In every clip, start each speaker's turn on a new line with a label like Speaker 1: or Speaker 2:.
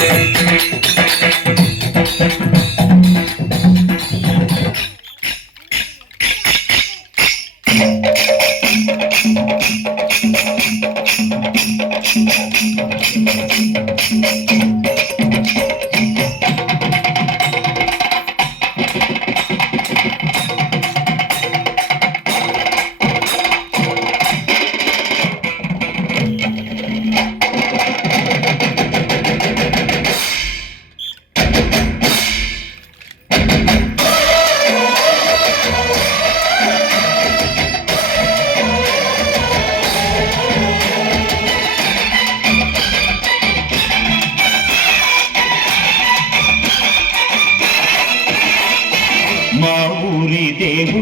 Speaker 1: Thank you.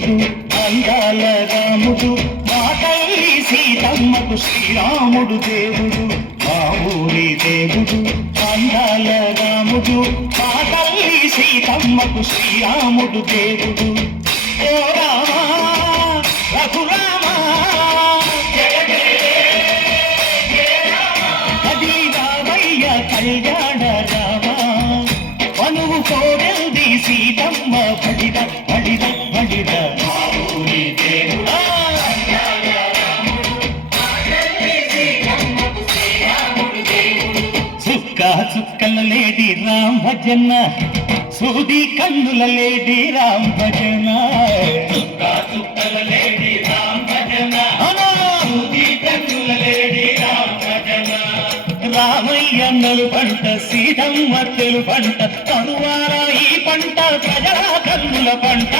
Speaker 1: రాముడు అందాల రాముడు మా తల్లి సీతమ్మకు శ్రీరాముడు దేవుడు మా ఊరి దేవుడు అందాల రాముడు మా తల్లి సీతమ్మకు శ్రీరాముడు దేవుడు. ఓ రామా రఘురామా కళ్యాణ రామా. మనువు కోడల్ది సీతమ్మ పడిద రామ్ భజన. సూది కన్నుల లేడి రామ్ భజన. చుక్క చుక్కల రామయ్యన్నలు పంట సీతమ్మ తెలు పంట తనువార ఈ పంట ప్రజల కన్నుల పంట.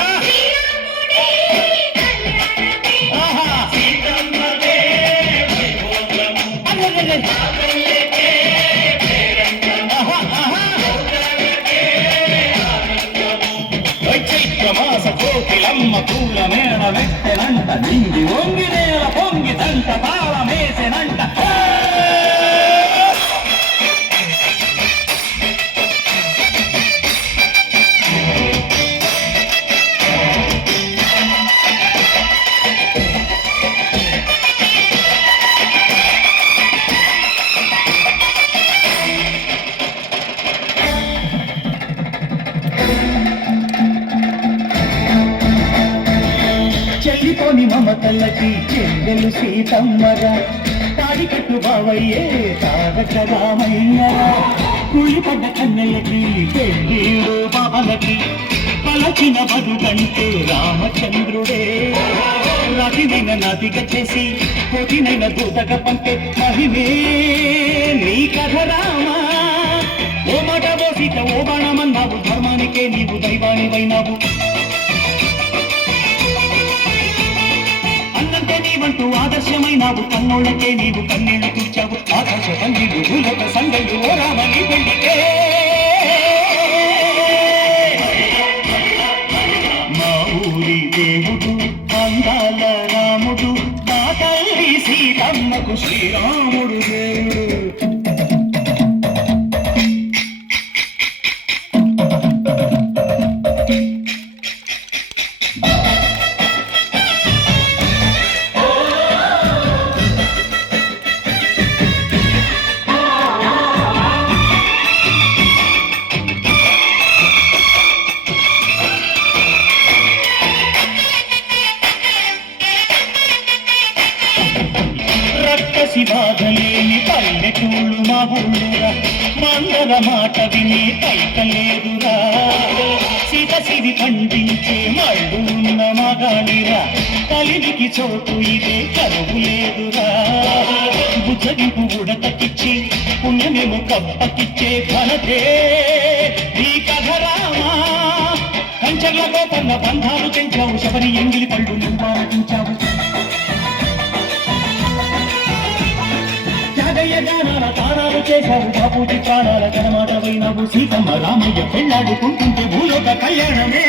Speaker 1: Hindi mo? చెల్లిపోని మమతలకి చెల్లెలు సీతమ్మరా. తాడి కట్టు బావయ్యే తారక రామయ్యరా కుళ్ళిపడ్డ కన్నెలకి పెళ్ళీడు బాబలకి. పలచిన బతుకంటే రామచంద్రుడే. రతినైన నదిగా చేసి పొదినైన దూతగా పంపే మహిమే. నీ కథ రామా. ఓ మాట ఓ సీత ఓ బాణమన్నావు ధర్మానికే నీవు దైవానివైనావు. అన్నంటే నీవంటూ ఆదర్శమైనావు కన్నోళ్ళకే నీవు కన్నీళ్ళు కూర్చావు ఆకాశ పండిలు భూలోక సంగళ్ళు ఓ రామని పెళ్ళికే మా ఊరి దేవుడు అందాల రాముడు మా తల్లి సీతమ్మకు శ్రీరాముడు దేవుడు. రక్కసి బాధలేని పల్లెటూళ్ళు మా ఊళ్ళురా. మందర మాట విని పైకలేదురా. సీత సిరి పండించే మళ్ళు ఉన్న మగాడిరా కలివికి చోటు ఇదే కరువు లేదురా. బుజ్జగింపు ఉడతకిచ్చి పుణ్యమేమో కప్పకిచ్చే ఘనతే. ఈ కథ రామా. కంచర్ల గోపన్న బంధాలు తెంచావు శబరి ఎంగిలి పళ్ళు నువ్వు ఆరగించావు తారాలు చేశారు బాపూజీ ప్రాణాల గణమాట వైనవు సీతమ్మ రామయ్య పెళ్ళాడుకుంటుంటే భూలోక కళ్యాణమే.